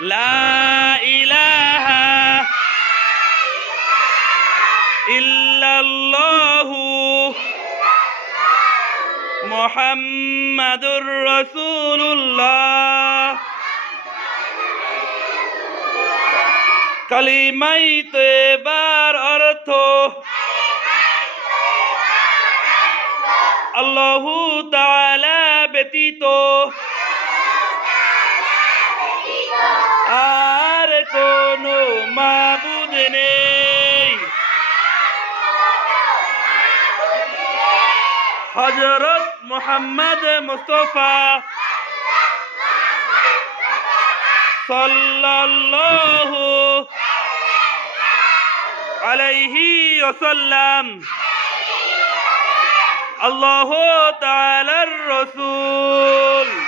লা ইলাহা ইল্লাল্লাহু মুহাম্মাদুর রাসূলুল্লাহ। কালিমাই তয়্যিবার অর্থ আল্লাহু তাআলা ব্যতীত আর কোনো মাবুদ নেই। হযরত মুহাম্মদ মুস্তাফা সাল্লাল্লাহু আলাইহি ওয়াসাল্লাম আল্লাহু তাআলার রাসূল।